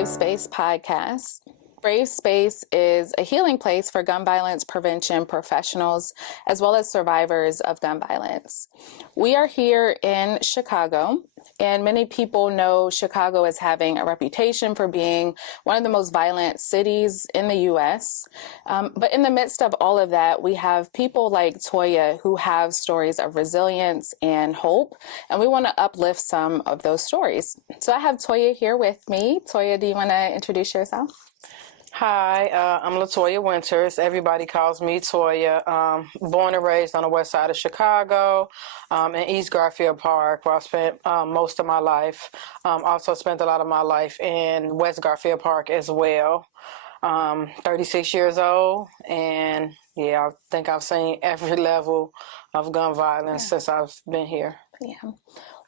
Brave Space podcast. Brave Space is a healing place for gun violence prevention professionals as well as survivors of gun violence. We are here in Chicago, and many people know Chicago as having a reputation for being one of the most violent cities in the U.S. But in the midst of all of that, we have people like Toya who have stories of resilience and hope, and we want to uplift some of those stories. So I have Toya here with me. Toya, do you want to introduce yourself? Hi, I'm LaToya Winters. Everybody calls me Toya. Born and raised on the west side of Chicago, in East Garfield Park, where I spent most of my life. Also spent a lot of my life in West Garfield Park as well. 36 years old, and yeah, I think I've seen every level of gun violence since I've been here. Yeah.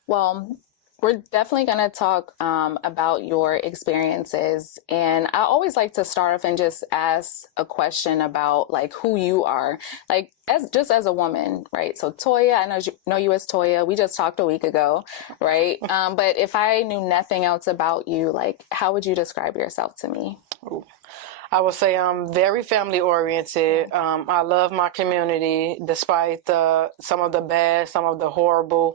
Well, we're definitely going to talk about your experiences. And I always like to start off and just ask a question about like who you are, like as a woman, right? So Toya, I know you as Toya. We just talked a week ago, right? But if I knew nothing else about you, like how would you describe yourself to me? I would say I'm very family oriented. I love my community despite some of the bad, some of the horrible,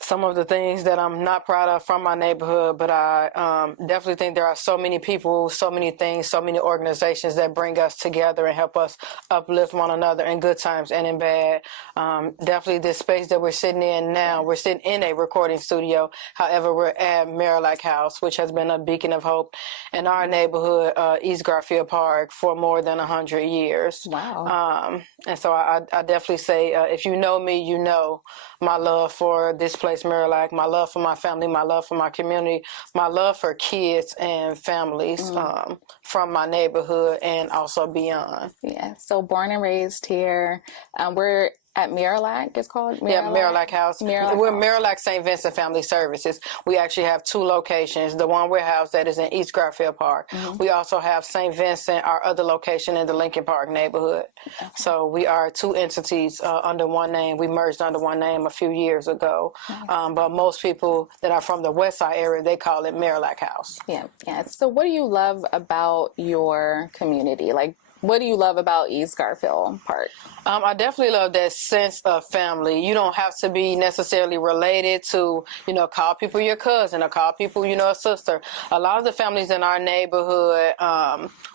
some of the things that I'm not proud of from my neighborhood, but I definitely think there are so many people, so many things, so many organizations that bring us together and help us uplift one another in good times and in bad. Definitely this space that we're sitting in now, we're sitting in a recording studio. However, we're at Marillac House, which has been a beacon of hope in our neighborhood, East Garfield Park, for more than 100 years. Wow. And so I definitely say, if you know me, you know my love for this place, Marillac, my love for my family, my love for my community, my love for kids and families from my neighborhood and also beyond. Yeah. So born and raised here. We're at Marillac, it's called? Marillac House. We're Marillac St. Vincent Family Services. We actually have two locations. The one we're housed at is in East Garfield Park. We also have St. Vincent, our other location in the Lincoln Park neighborhood. Okay. So we are two entities under one name. We merged under one name a few years ago. But most people that are from the West Side area, they call it Marillac House. Yeah. So what do you love about your community? Like, what do you love about East Garfield Park? I definitely love that sense of family. You don't have to be necessarily related to, call people your cousin or call people, a sister. A lot of the families in our neighborhood,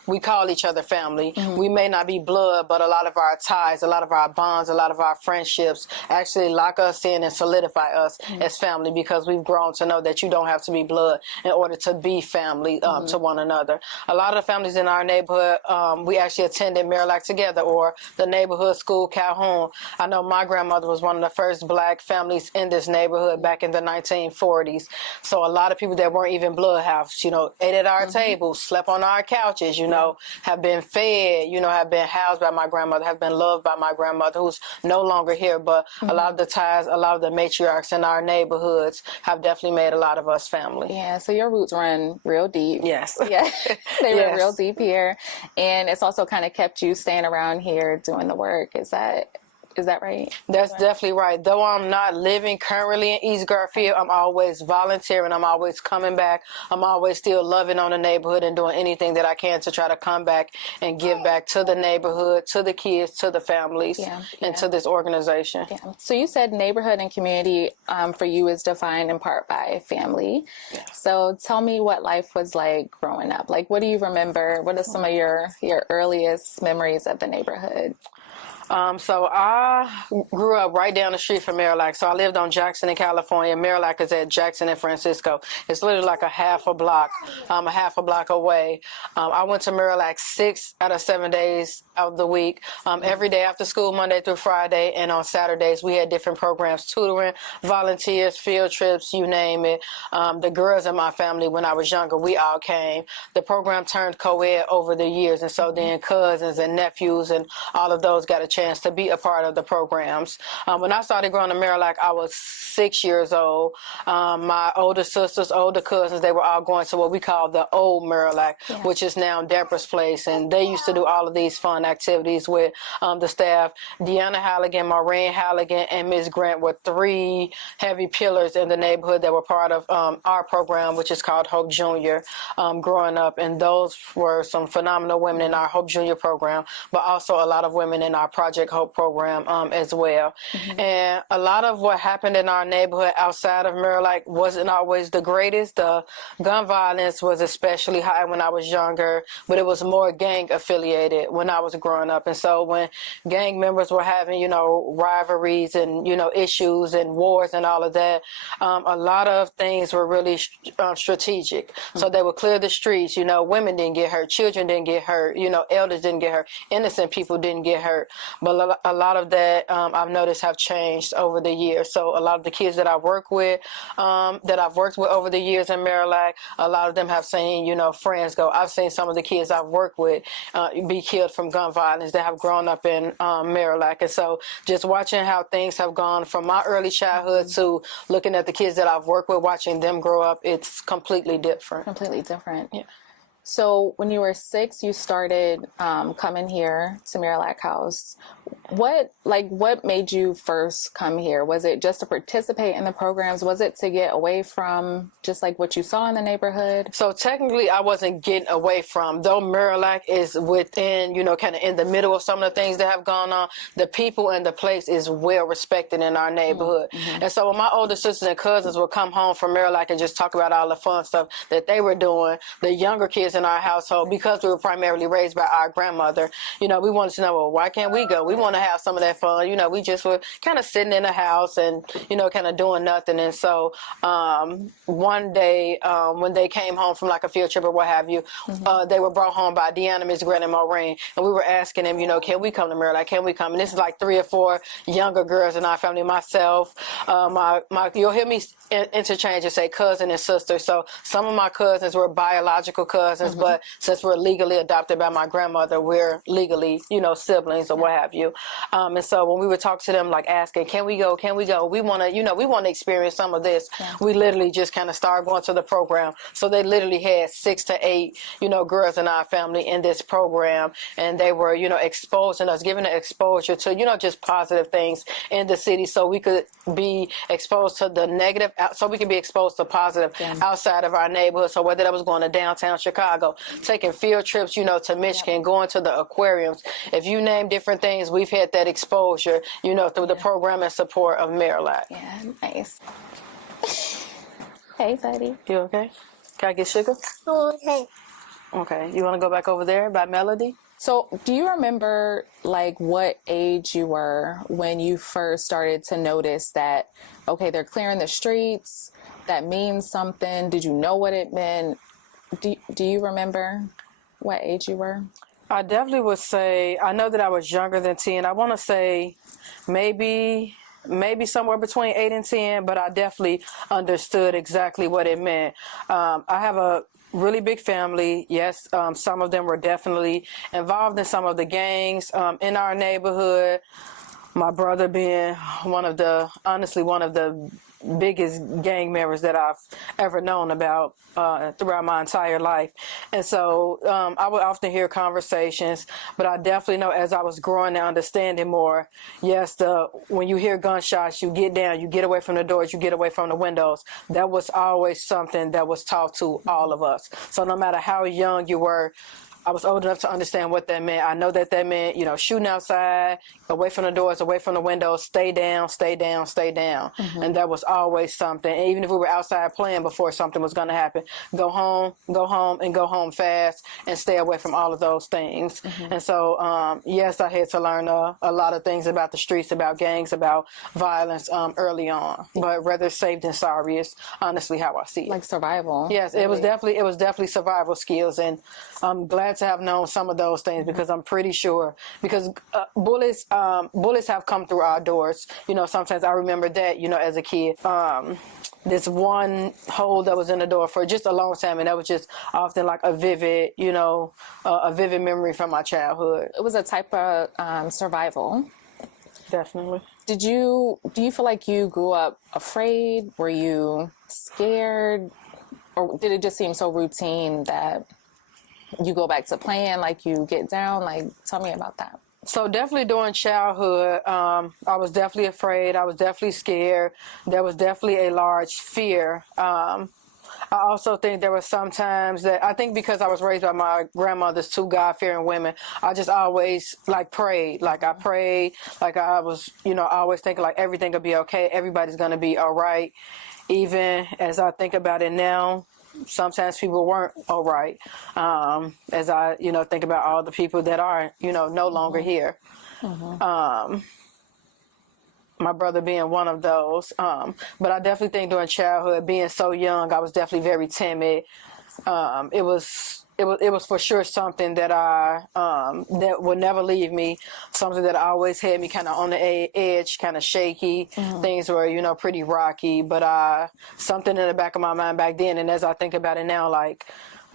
we call each other family. We may not be blood, but a lot of our ties, a lot of our bonds, a lot of our friendships actually lock us in and solidify us as family because we've grown to know that you don't have to be blood in order to be family to one another. A lot of the families in our neighborhood, we actually attended Marillac together or the neighborhood school Calhoun. I know my grandmother was one of the first black families in this neighborhood back in the 1940s. So a lot of people that weren't even blood have, ate at our tables, slept on our couches, have been fed, have been housed by my grandmother, have been loved by my grandmother who's no longer here. But a lot of the ties, a lot of the matriarchs in our neighborhoods have definitely made a lot of us family. Yeah, so your roots run real deep. Yes. Yeah, they run real deep here. And it's also kind of kept you staying around here doing the work. Is that right? That's definitely right. Though I'm not living currently in East Garfield, I'm always volunteering. I'm always coming back. I'm always still loving on the neighborhood and doing anything that I can to try to come back and give back to the neighborhood, to the kids, to the families, and to this organization. Yeah. So you said neighborhood and community for you is defined in part by family. Yeah. So tell me what life was like growing up. Like, what do you remember? What are some of your earliest memories of the neighborhood? So I grew up right down the street from Marillac. So I lived on Jackson in California. Marillac is at Jackson and Francisco. It's literally like a half a block away. I went to Marillac 6 out of 7 days of the week, every day after school, Monday through Friday. And on Saturdays, we had different programs, tutoring, volunteers, field trips, you name it. The girls in my family, when I was younger, we all came. The program turned co-ed over the years. And so then cousins and nephews and all of those got a chance to be a part of the programs. When I started growing in Marillac, I was 6 years old. My older sisters, older cousins, they were all going to what we call the old Marillac, which is now Deborah's Place. And they used to do all of these fun activities with the staff. Deanna Halligan, Maureen Halligan, and Ms. Grant were 3 heavy pillars in the neighborhood that were part of our program, which is called Hope Junior, growing up. And those were some phenomenal women in our Hope Junior program, but also a lot of women in our Project Hope program as well. And a lot of what happened in our neighborhood outside of Marillac wasn't always the greatest. The gun violence was especially high when I was younger, but it was more gang affiliated when I was growing up. And so when gang members were having, you know, rivalries and, you know, issues and wars and all of that, a lot of things were really strategic. So they would clear the streets. You know, women didn't get hurt, children didn't get hurt, you know, elders didn't get hurt, innocent people didn't get hurt. But a lot of that I've noticed have changed over the years. So a lot of the kids that I work with, that I've worked with over the years in Marillac, a lot of them have seen, you know, friends go. I've seen some of the kids I've worked with be killed from gun violence that have grown up in Marillac. And so just watching how things have gone from my early childhood to looking at the kids that I've worked with, watching them grow up, it's completely different. Completely different. Yeah. So when you were 6, you started coming here to Marillac House. What made you first come here? Was it just to participate in the programs? Was it to get away from just like what you saw in the neighborhood? So technically I wasn't getting away from, though Marillac is within, you know, kind of in the middle of some of the things that have gone on, the people and the place is well respected in our neighborhood. And so when my older sisters and cousins would come home from Marillac and just talk about all the fun stuff that they were doing, the younger kids in our household, because we were primarily raised by our grandmother, you know, we wanted to know, well, why can't we go? We want to have some of that fun. You know, we just were kind of sitting in the house and, you know, kind of doing nothing. And so one day when they came home from like a field trip or what have you, they were brought home by Deanna, Miss Grant, and Maureen. And we were asking them, you know, can we come to Marillac? Can we come? And this is like 3 or 4 younger girls in our family, myself, you'll hear me interchange and say cousin and sister. So some of my cousins were biological cousins, but since we're legally adopted by my grandmother, we're legally, you know, siblings or what have you. And so when we would talk to them, like asking, can we go? Can we go? We want to, you know, we want to experience some of this. We literally just kind of started going to the program. So they literally had 6 to 8, you know, girls in our family in this program. And they were, you know, exposing us, giving the exposure to, you know, just positive things in the city so we could be exposed to the negative, so we could be exposed to positive outside of our neighborhood. So whether that was going to downtown Chicago, taking field trips, you know, to Michigan, going to the aquariums, if you name different things, we've had that exposure, you know, through the program and support of Marillac. Yeah, nice. Hey, buddy. You okay? Can I get sugar? Okay. Okay. You want to go back over there by Melody? So do you remember like what age you were when you first started to notice that, okay, they're clearing the streets, that means something? Did you know what it meant? Do you remember what age you were? I definitely would say, I know that I was younger than 10. I want to say maybe somewhere between 8 and 10, but I definitely understood exactly what it meant. I have a really big family. Yes, some of them were definitely involved in some of the gangs in our neighborhood. My brother being one of the biggest gang members that I've ever known about throughout my entire life. And so I would often hear conversations, but I definitely know as I was growing and understanding more, yes, when you hear gunshots, you get down, you get away from the doors, you get away from the windows. That was always something that was taught to all of us. So no matter how young you were, I was old enough to understand what that meant. I know that meant, you know, shooting outside, away from the doors, away from the windows, stay down, stay down, stay down. And that was always something. And even if we were outside playing before something was going to happen, go home, and go home fast and stay away from all of those things. And so, yes, I had to learn a lot of things about the streets, about gangs, about violence early on. But rather safe than sorry is honestly how I see it. Like survival. Yes, really. It was definitely survival skills. And I'm glad had to have known some of those things because I'm pretty sure because bullets have come through our doors. You know, sometimes I remember that, you know, as a kid. This one hole that was in the door for just a long time, and that was just often like a vivid, you know, a vivid memory from my childhood. It was a type of survival. Definitely. Do you feel like you grew up afraid? Were you scared? Or did it just seem so routine that you go back to playing, like you get down? Like, tell me about that. So definitely during childhood, I was definitely afraid. I was definitely scared. There was definitely a large fear. I also think there were some times that I think because I was raised by my grandmother's two God-fearing women, I just always like prayed. Like I prayed, like I was, you know, always thinking like everything will be okay. Everybody's going to be all right. Even as I think about it now, sometimes people weren't all right. As I, you know, think about all the people that are, you know, no longer here. My brother being one of those. But I definitely think during childhood, being so young, I was definitely very timid. It was for sure something that that would never leave me. Something that always had me kind of on the edge, kind of shaky. Things were, you know, pretty rocky. But something in the back of my mind back then, and as I think about it now, like,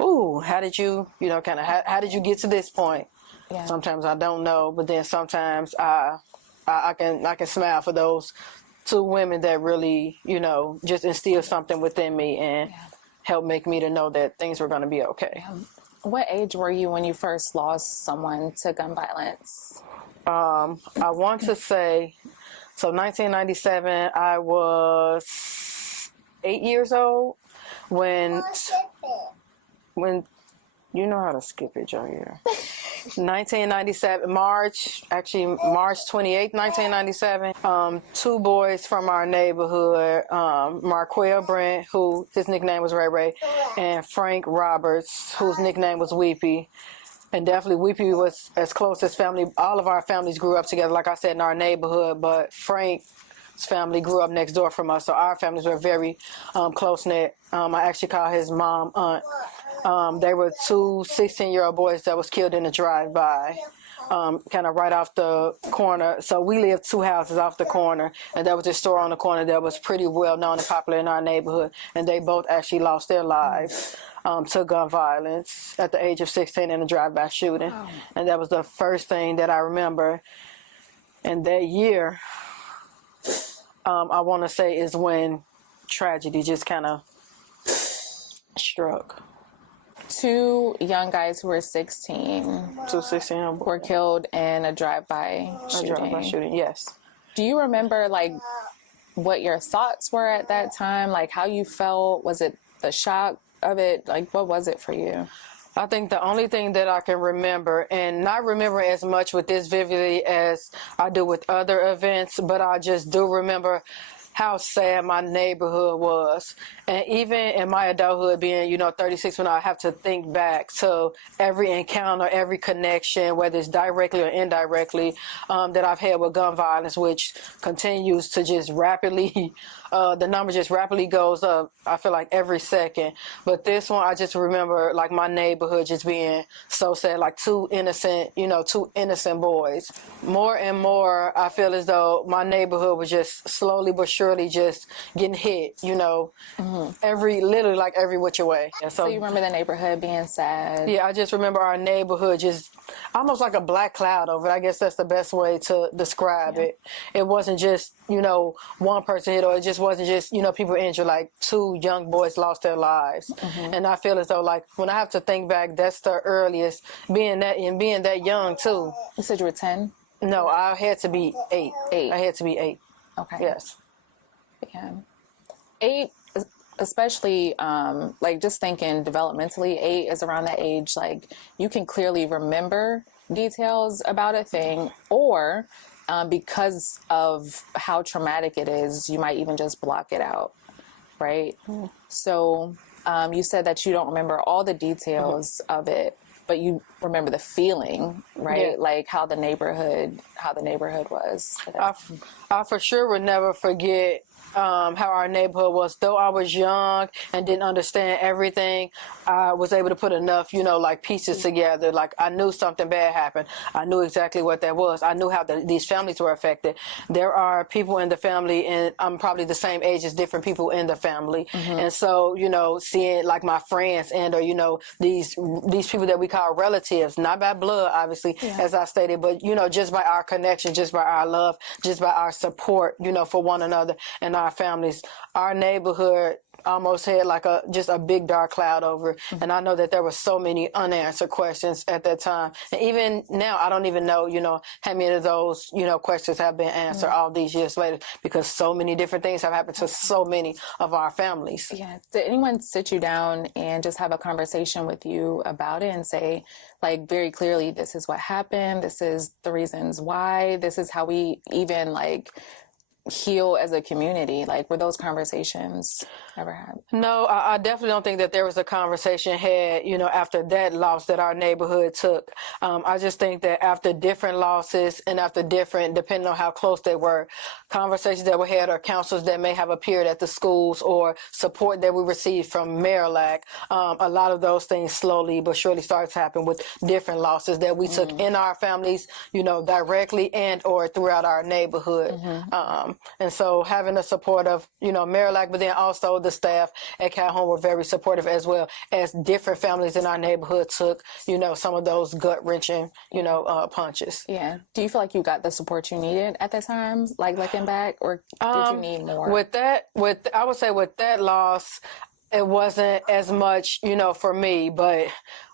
ooh, how did you, you know, kind of how did you get to this point? Yeah. Sometimes I don't know, but then sometimes I can smile for those two women that really, you know, just instilled something within me and helped make me to know that things were going to be okay. What age were you when you first lost someone to gun violence? I want to say, so 1997, I was 8 years old when you know how to skip it, Joya. 1997, March 28th, 1997. Two boys from our neighborhood, Marquell Brent, who his nickname was Ray Ray, and Frank Roberts, whose nickname was Weepy. And definitely Weepy was as close as family. All of our families grew up together, like I said, in our neighborhood, but Frank's family grew up next door from us, so our families were very close-knit. I actually call his mom aunt. They were two 16-year-old boys that was killed in a drive-by, kind of right off the corner. So we lived two houses off the corner, and there was a store on the corner that was pretty well known and popular in our neighborhood, and they both actually lost their lives to gun violence at the age of 16 in a drive-by shooting. Oh. And that was the first thing that I remember. And that year, I want to say, is when tragedy just kind of struck. Two young guys who were 16. Two 16 were killed in a drive-by shooting. A drive-by shooting, yes. Do you remember, like, what your thoughts were at that time? Like, how you felt? Was it the shock of it? Like, what was it for you? I think the only thing that I can remember, and not remember as much with this vividly as I do with other events, but I just do remember how sad my neighborhood was. And even in my adulthood, being, 36, when I have to think back to every encounter, every connection, whether it's directly or indirectly, that I've had with gun violence, which continues to just rapidly, the number just rapidly goes up, I feel like every second. But this one, I just remember like my neighborhood just being so sad, like two innocent boys. More and more, I feel as though my neighborhood was just slowly but surely just getting hit, literally every which way. So you remember the neighborhood being sad? Yeah, I just remember our neighborhood just almost like a black cloud over it. I guess that's the best way to describe it. It wasn't just, one person hit, or it just wasn't just, people injured. Like two young boys lost their lives. And I feel as though, like, when I have to think back, that's the earliest, being that young too. You said you were 10? No, I had to be 8. 8. I had to be 8. Okay. Yes. Yeah. 8, especially, like, just thinking developmentally, 8 is around that age, like, you can clearly remember details about a thing, or because of how traumatic it is, you might even just block it out, right? So you said that you don't remember all the details of it, but you remember the feeling, right? Yeah. Like how the neighborhood was. I for sure would never forget how our neighborhood was. Though I was young and didn't understand everything, I was able to put enough, like pieces together. Like I knew something bad happened. I knew exactly what that was. I knew how these families were affected. There are people in the family, and I'm probably the same age as different people in the family. And so, seeing like my friends and or these people that we call relatives, not by blood, obviously, as I stated, but just by our connection, just by our love, just by our support, for one another and our families. Our neighborhood almost had like just a big dark cloud over it. And I know that there were so many unanswered questions at that time. And even now, I don't even know, how many of those, questions have been answered all these years later, because so many different things have happened to so many of our families. Yeah. Did anyone sit you down and just have a conversation with you about it and say, like, very clearly, this is what happened, this is the reasons why, this is how we even like heal as a community? Like, were those conversations ever had? No, I definitely don't think that there was a conversation had, after that loss that our neighborhood took. I just think that after different losses and after different, depending on how close they were, conversations that were had or counselors that may have appeared at the schools or support that we received from Marillac, a lot of those things slowly but surely started to happen with different losses that we took in our families, directly and or throughout our neighborhood. And so having the support of, Marillac, but then also the staff at Calhoun were very supportive, as well as different families in our neighborhood took, some of those gut-wrenching, punches. Yeah. Do you feel like you got the support you needed at that time, like looking back, or did you need more? I would say with that loss, it wasn't as much, for me, but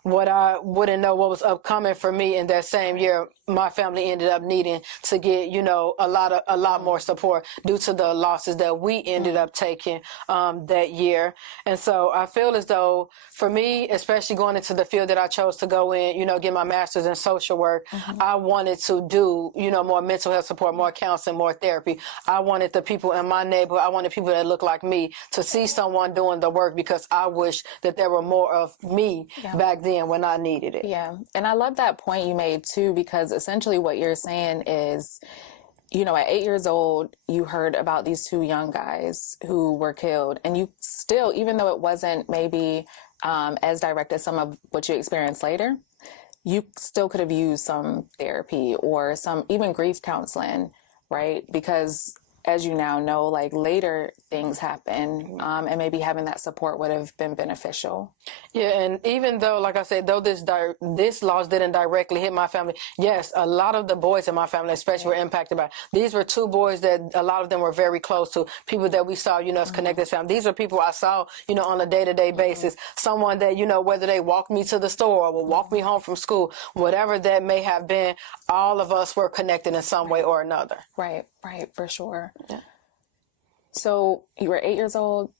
what I wouldn't know what was upcoming for me in that same year, my family ended up needing to get, a lot more support due to the losses that we ended up taking that year. And so I feel as though for me, especially going into the field that I chose to go in, get my master's in social work, I wanted to do, more mental health support, more counseling, more therapy. I wanted the people in my neighborhood, I wanted people that look like me to see someone doing the work, because I wish that there were more of me back then when I needed it. Yeah. And I love that point you made too, because essentially what you're saying is, at 8 years old, you heard about these two young guys who were killed, and you still, even though it wasn't maybe as direct as some of what you experienced later, you still could have used some therapy or some even grief counseling, right? Because as you now know, like later things happen, and maybe having that support would have been beneficial. Yeah, and even though, like I said, though this loss didn't directly hit my family, yes, a lot of the boys in my family especially were impacted by it. These were two boys that a lot of them were very close to, people that we saw, as connected to them. These are people I saw, on a day-to-day basis. Someone that, whether they walked me to the store or walked me home from school, whatever that may have been, all of us were connected in some way or another. Right, for sure. Yeah. So you were 8 years old,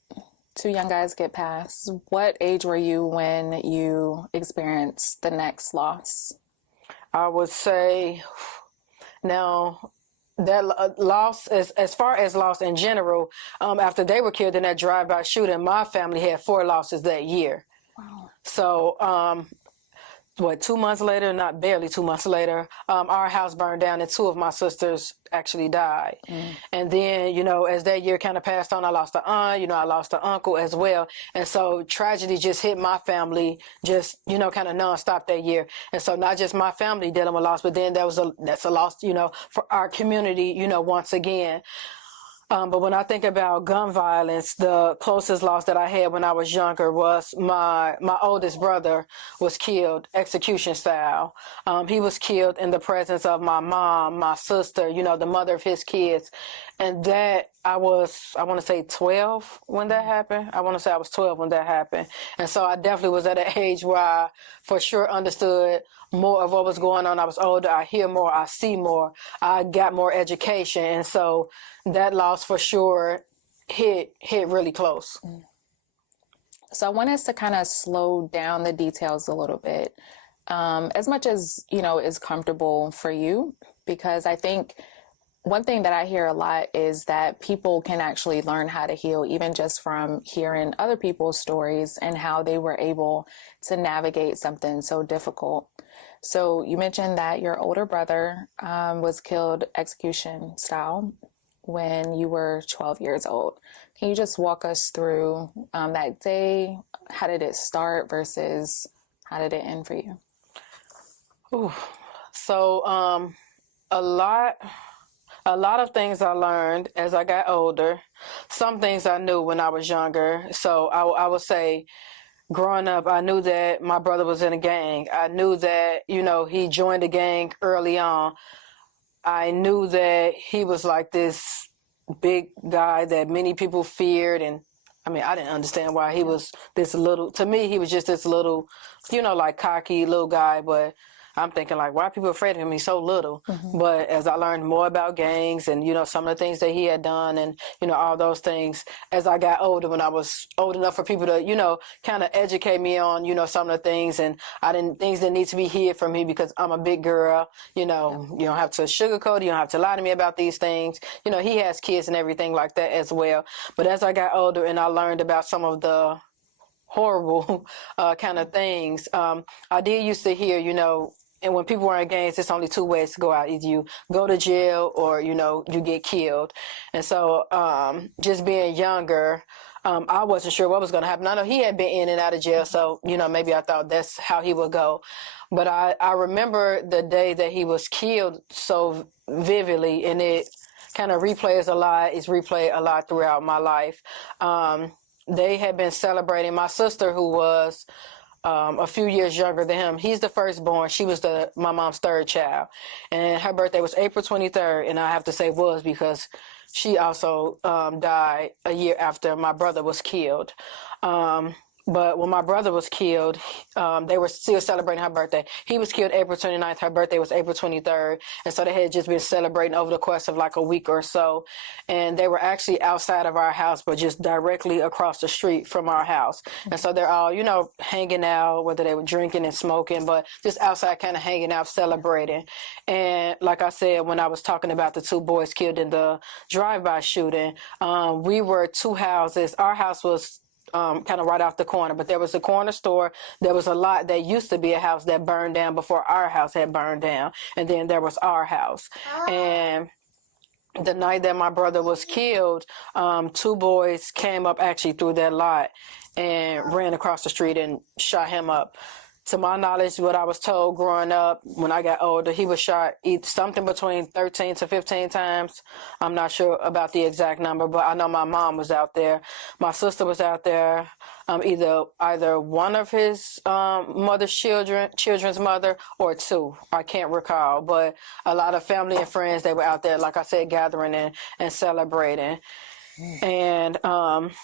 two young guys get passed. What age were you when you experienced the next loss? I would say now that loss, as far as loss in general, after they were killed in that drive-by shooting, my family had 4 losses that year. Wow. So 2 months later, not barely 2 months later, our house burned down and 2 of my sisters actually died. And then, as that year kind of passed on, I lost an aunt, I lost an uncle as well. And so tragedy just hit my family just, kind of nonstop that year. And so not just my family dealing with loss, but then that's a loss, for our community, once again. But when I think about gun violence, the closest loss that I had when I was younger was my oldest brother was killed execution style. He was killed in the presence of my mom, my sister, the mother of his kids. And that I want to say 12 when that happened. I want to say I was 12 when that happened. And so I definitely was at an age where I for sure understood more of what was going on. I was older. I hear more. I see more. I got more education. And so that loss for sure hit really close. So I want us to kind of slow down the details a little bit, as much as, is comfortable for you, because I think one thing that I hear a lot is that people can actually learn how to heal, even just from hearing other people's stories and how they were able to navigate something so difficult. So you mentioned that your older brother was killed execution style. when you were 12 years old. Can you just walk us through that day? How did it start versus how did it end for you? Ooh. So a lot of things I learned as I got older. Some things I knew when I was younger. So I would say growing up, I knew that my brother was in a gang. I knew that, he joined a gang early on. I knew that he was like this big guy that many people feared. And I mean, I didn't understand why he was this little. To me, he was just this little, like cocky little guy. But I'm thinking like, why are people afraid of him? He's so little. Mm-hmm. But as I learned more about gangs and, some of the things that he had done and, all those things, as I got older, when I was old enough for people to, kind of educate me on, some of the things, and things that need to be hid from me because I'm a big girl, you don't have to sugarcoat, you don't have to lie to me about these things. He has kids and everything like that as well. But as I got older and I learned about some of the horrible kind of things, I did used to hear, and when people are in gangs, it's only two ways to go out. Either you go to jail or, you get killed. And so just being younger, I wasn't sure what was going to happen. I know he had been in and out of jail, so, maybe I thought that's how he would go. But I remember the day that he was killed so vividly, and it kind of replays a lot. It's replayed a lot throughout my life. They had been celebrating my sister, who was a few years younger than him. He's the firstborn. She was my mom's third child. And her birthday was April 23rd. And I have to say was because she also died a year after my brother was killed. But when my brother was killed, they were still celebrating her birthday. He was killed April 29th. Her birthday was April 23rd. And so they had just been celebrating over the course of like a week or so. And they were actually outside of our house, but just directly across the street from our house. And so they're all, hanging out, whether they were drinking and smoking, but just outside kind of hanging out, celebrating. And like I said, when I was talking about the two boys killed in the drive-by shooting, we were two houses. Our house was kind of right off the corner, but there was a corner store. There was a lot that used to be a house that burned down before our house had burned down, and then there was our house. And the night that my brother was killed, two boys came up actually through that lot and ran across the street and shot him up. To my knowledge, what I was told growing up, when I got older, he was shot something between 13 to 15 times. I'm not sure about the exact number, but I know my mom was out there. My sister was out there. Either one of his mother's children's mother, or two. I can't recall. But a lot of family and friends, they were out there, like I said, gathering and celebrating. And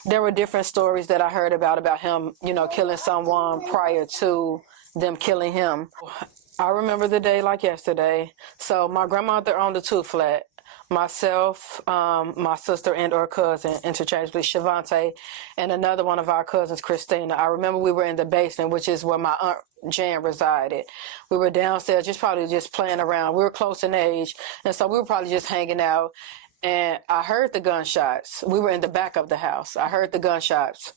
there were different stories that I heard about him, killing someone prior to them killing him. I remember the day like yesterday. So my grandmother owned a two flat. Myself, my sister and or cousin, interchangeably, Shavante, and another one of our cousins, Christina. I remember we were in the basement, which is where my Aunt Jan resided. We were downstairs, probably just playing around. We were close in age, and so we were probably just hanging out. And I heard the gunshots. We were in the back of the house. I heard the gunshots.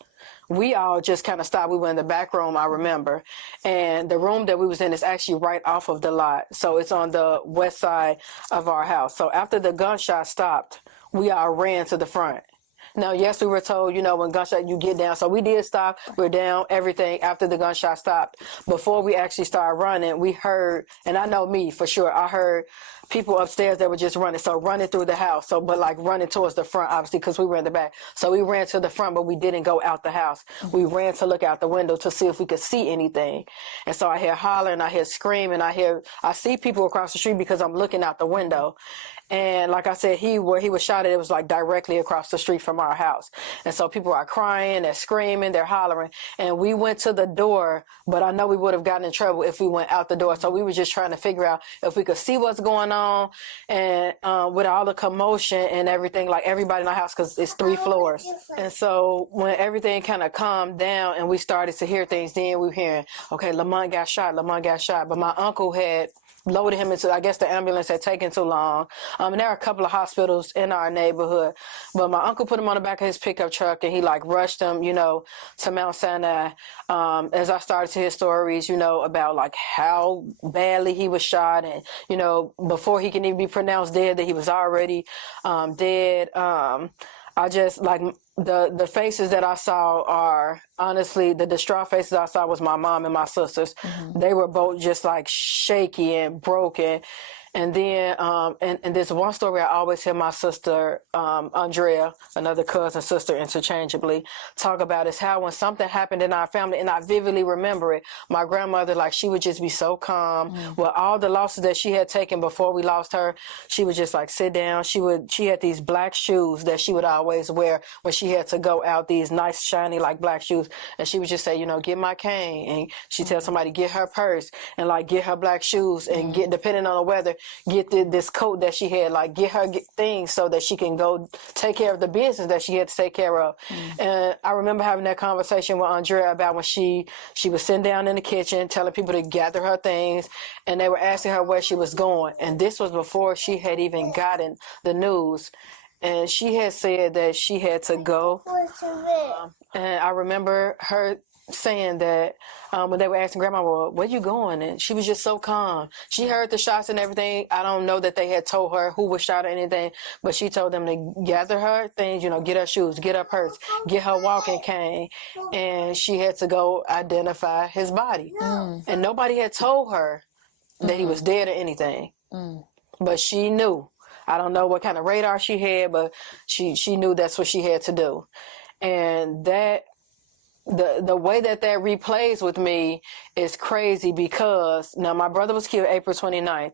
We all just kind of stopped. We were in the back room, I remember. And the room that we was in is actually right off of the lot. So it's on the west side of our house. So after the gunshot stopped, we all ran to the front. Now, yes, we were told, when gunshot, you get down. So we did stop. We're down, everything after the gunshot stopped. Before we actually started running, we heard, and I know me for sure, I heard people upstairs that were just running. So running through the house. So, but like running towards the front, obviously, because we were in the back. So we ran to the front, but we didn't go out the house. We ran to look out the window to see if we could see anything. And so I hear hollering, I hear screaming, I see people across the street because I'm looking out the window. And like I said, where he was shot at, it was like directly across the street from our house. And so people are crying, they're screaming, they're hollering. And we went to the door, but I know we would have gotten in trouble if we went out the door. So we were just trying to figure out if we could see what's going on. And with all the commotion and everything, like everybody in our house, because it's 3 floors. And so when everything kind of calmed down and we started to hear things, then we were hearing, okay, Lamont got shot. But my uncle had loaded him into, I guess the ambulance had taken too long. And there are a couple of hospitals in our neighborhood, but my uncle put him on the back of his pickup truck and he like rushed him, to Mount Sinai. As I started to hear stories, about like how badly he was shot, and, before he can even be pronounced dead, that he was already dead. I just like the faces that I saw are honestly the distraught faces I saw was my mom and my sisters. They were both just like shaky and broken. And then, and there's one story I always hear my sister, Andrea, another cousin, sister, interchangeably, talk about is how when something happened in our family, and I vividly remember it, my grandmother, like, she would just be so calm. With all the losses that she had taken before we lost her, she would just like sit down. She had these black shoes that she would always wear when she had to go out, these nice, shiny, like black shoes. And she would just say, get my cane. And she'd tell somebody, get her purse, and like get her black shoes, and get, depending on the weather, get this coat that she had, like get her things so that she can go take care of the business that she had to take care of. And I remember having that conversation with Andrea about when she was sitting down in the kitchen telling people to gather her things, and they were asking her where she was going. And this was before she had even gotten the news. And she had said that she had to go. And I remember her saying that when they were asking Grandma, well, where you going? And she was just so calm. She heard the shots and everything. I don't know that they had told her who was shot or anything, but she told them to gather her things, get her shoes, get her purse, get her walking cane. And she had to go identify his body. And nobody had told her that he was dead or anything. But she knew. I don't know what kind of radar she had, but she knew that's what she had to do. And that the way that replays with me is crazy, because now my brother was killed April 29th.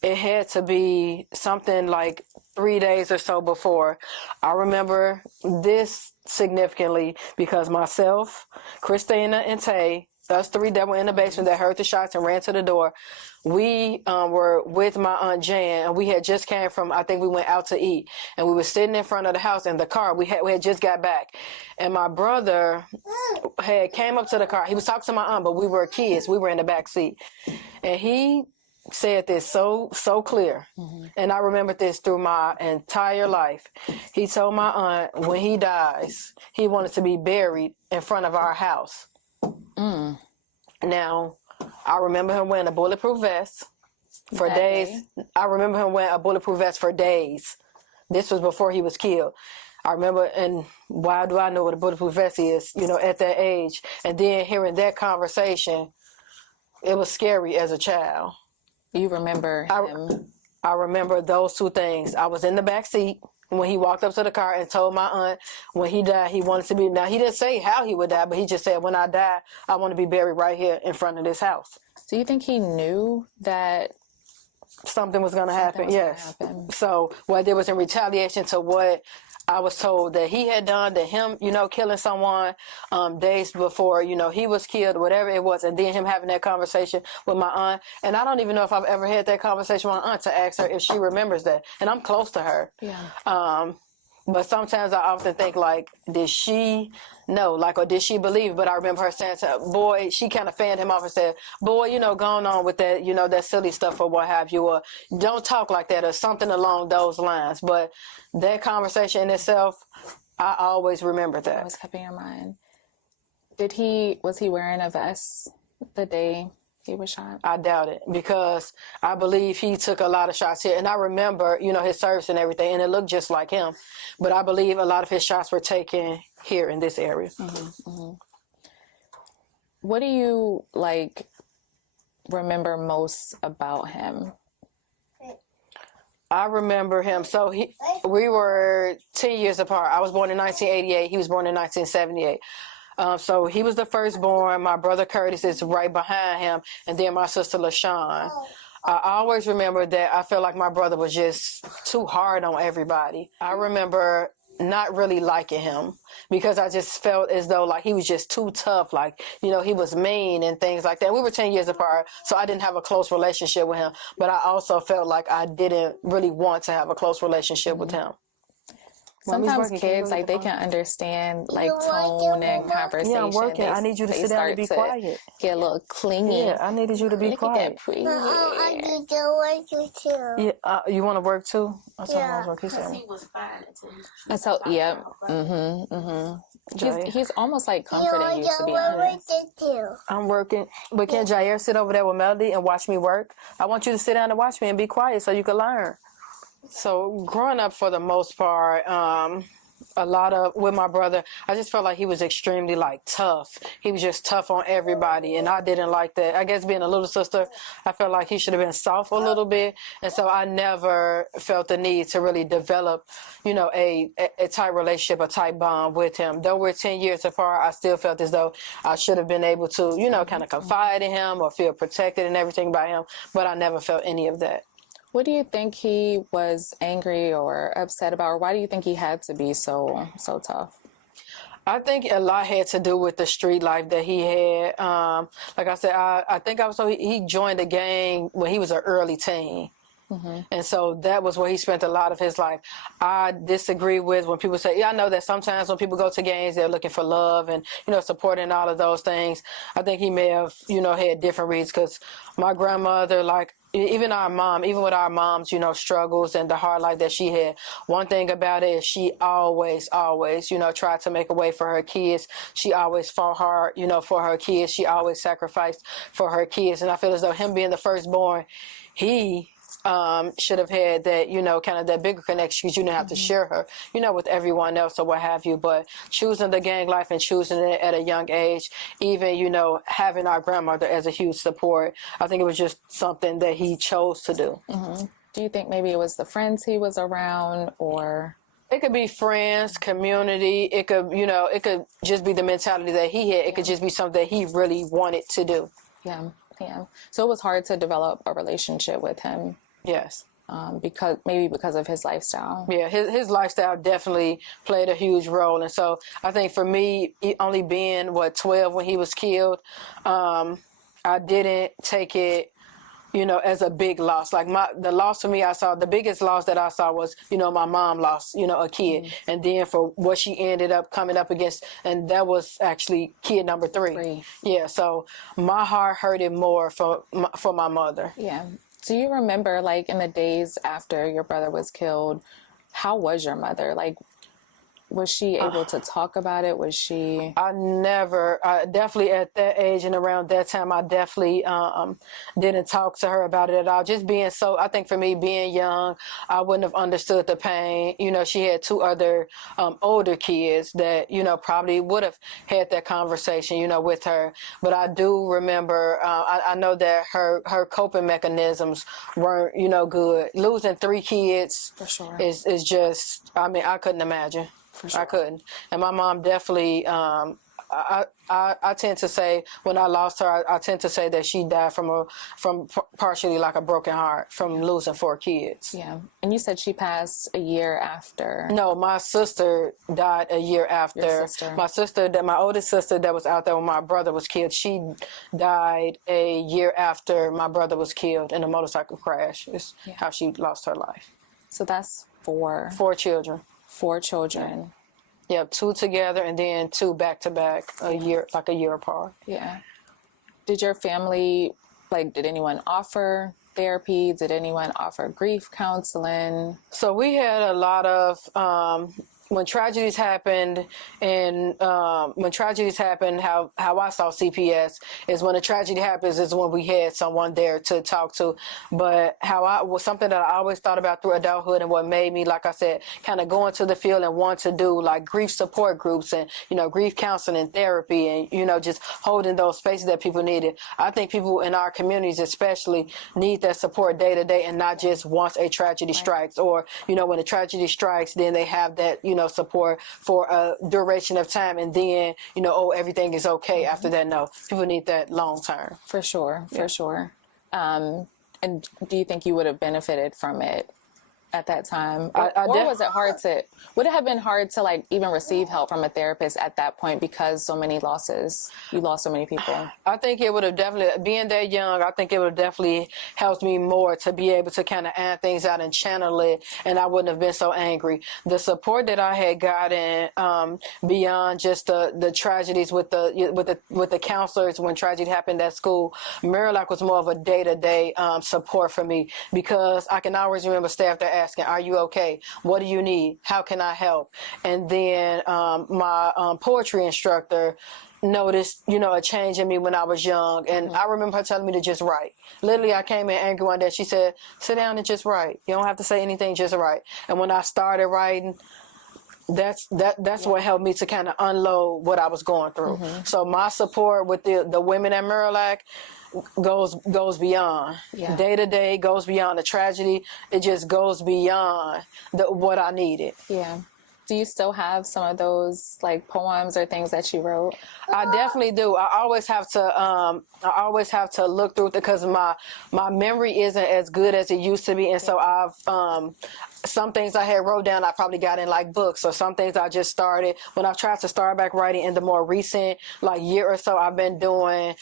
It had to be something like 3 days or so before. I remember this significantly because myself, Christina, and Tay, us three that were in the basement that heard the shots and ran to the door, we were with my Aunt Jan, and we had just came from, I think we went out to eat, and we were sitting in front of the house in the car. We had just got back, and my brother had came up to the car. He was talking to my aunt, but we were kids. We were in the back seat, and he said this so clear, and I remembered this through my entire life. He told my aunt when he dies, he wanted to be buried in front of our house. Now, I remember him wearing a bulletproof vest for days. I remember him wearing a bulletproof vest for days. This was before he was killed. I remember, and why do I know what a bulletproof vest is, at that age? And then hearing that conversation, it was scary as a child. You remember him? I remember those two things. I was in the back seat when he walked up to the car and told my aunt when he died, he wanted to be, now he didn't say how he would die, but he just said, when I die, I want to be buried right here in front of this house. Do you think he knew that something was going to happen? Yes. So whether it was in retaliation to what I was told that he had done, that him, killing someone days before, he was killed, whatever it was, and then him having that conversation with my aunt. And I don't even know if I've ever had that conversation with my aunt to ask her if she remembers that. And I'm close to her. Yeah. But sometimes I often think, like, did she know, like, or did she believe? But I remember her saying to her, boy, she kind of fanned him off and said, boy, going on with that, that silly stuff or what have you, or don't talk like that, or something along those lines. But that conversation in itself, I always remember that. Always kept in your mind. Was he wearing a vest the day he was shot? I doubt it, because I believe he took a lot of shots here. And I remember, his service and everything, and it looked just like him. But I believe a lot of his shots were taken here in this area. What do you, remember most about him? I remember him. So we were 10 years apart. I was born in 1988. He was born in 1978. So he was the firstborn. My brother Curtis is right behind him, and then my sister LaShawn. I always remember that I felt like my brother was just too hard on everybody. I remember not really liking him because I just felt as though like he was just too tough, like, he was mean and things like that. We were 10 years apart, so I didn't have a close relationship with him, but I also felt like I didn't really want to have a close relationship with him. Sometimes kids, like, they can understand, like, tone and conversation. Yeah, I'm working. I need you to sit down and be quiet. Get a little clingy. Yeah, I needed you to be Look quiet. at that pretty. I need to work too. Yeah, you want to work too? I told him I Yeah. was working. He said, He was fine until he And so, yep. Mm-hmm. Jair. He's almost like comforting you, to be honest. I'm working. But can Jair sit over there with Melody and watch me work? I want you to sit down and watch me and be quiet so you can learn. So growing up, for the most part, a lot of with my brother, I just felt like he was extremely like tough. He was just tough on everybody, and I didn't like that. I guess being a little sister, I felt like he should have been soft a little bit, and so I never felt the need to really develop, you know, a tight relationship, a tight bond with him. Though we're 10 years apart, I still felt as though I should have been able to, you know, kind of confide in him or feel protected and everything by him, but I never felt any of that. What do you think he was angry or upset about, or why do you think he had to be so tough? I think a lot had to do with the street life that he had. Like I said, I think he joined the gang when he was an early teen. And so that was where he spent a lot of his life. I disagree with when people say, yeah, I know that sometimes when people go to gangs, they're looking for love and, you know, support and all of those things. I think he may have, you know, had different reasons, because my grandmother, like, even with our mom's, you know, struggles and the hard life that she had, one thing about it is she always, you know, tried to make a way for her kids. She always fought hard, you know, for her kids. She always sacrificed for her kids. And I feel as though him being the firstborn, he should have had that, you know, kind of that bigger connection, because you didn't have to share her, you know, with everyone else or what have you. But choosing the gang life and choosing it at a young age, even, you know, having our grandmother as a huge support, I think it was just something that he chose to do. Do you think maybe it was the friends he was around, or? It could be friends, community. It could, you know, it could just be the mentality that he had. It could just be something that he really wanted to do. Yeah. So it was hard to develop a relationship with him. Yes. Because of his lifestyle. Yeah, his lifestyle definitely played a huge role. And so I think for me, only being, 12 when he was killed, I didn't take it, you know, as a big loss. Like the loss for me, the biggest loss that I saw was, you know, my mom lost, you know, a kid. And then for what she ended up coming up against, and that was actually kid number 3. Yeah, so my heart hurted more for my mother. Yeah. Do you remember, like, in the days after your brother was killed, how was your mother? Like, was she able to talk about it? Was she? I definitely at that age and around that time, I definitely didn't talk to her about it at all. Just being I think for me, being young, I wouldn't have understood the pain. You know, she had 2 other older kids that, you know, probably would have had that conversation, you know, with her. But I do remember, I know that her coping mechanisms weren't, you know, good. Losing 3 kids For sure. is just, I mean, I couldn't imagine. For sure. I couldn't. And my mom definitely, I tend to say, when I lost her, I tend to say that she died from partially like a broken heart from losing 4 kids. Yeah. And you said she passed a year after. No, my sister died a year after. Your sister. My oldest sister that was out there when my brother was killed, she died a year after my brother was killed in a motorcycle crash. Is how she lost her life. So that's 4 children. 4 children. Yep, 2 together and then 2 back to back, a year apart. Yeah. Did your family, like, did anyone offer therapy? Did anyone offer grief counseling? So we had a lot of, when tragedies happened, and how I saw CPS is when a tragedy happens is when we had someone there to talk to. But something that I always thought about through adulthood, and what made me, like I said, kind of go into the field and want to do like grief support groups and, you know, grief counseling and therapy, and, you know, just holding those spaces that people needed. I think people in our communities especially need that support day to day, and not just once a tragedy strikes, or, you know, when a tragedy strikes, then they have that, you know, support for a duration of time, and then, you know, everything is okay after that. No, people need that long term. For sure. And do you think you would have benefited from it at that time? I Or was it hard to, would it have been hard to like even receive help from a therapist at that point because you lost so many people? I think it would have definitely, being that young, I think it would have definitely helped me more to be able to kind of add things out and channel it, and I wouldn't have been so angry. The support that I had gotten beyond just the tragedies with the counselors when tragedy happened at school, Marillac was more of a day-to-day support for me, because I can always remember staff there asking, "Are you okay? What do you need? How can I help?" And then my poetry instructor noticed, a change in me when I was young. And I remember her telling me to just write. Literally, I came in angry one day. She said, "Sit down and just write. You don't have to say anything, just write." And when I started writing, that's what helped me to kind of unload what I was going through. So my support with the women at Marillac goes beyond day to day, goes beyond the tragedy. It just goes beyond what I needed. Yeah. Do you still have some of those like poems or things that you wrote? I definitely do. I always have to look through it, because my memory isn't as good as it used to be, and so I've some things I had wrote down I probably got in like books, or some things I just started when I've tried to start back writing in the more recent like year or so. I've been doing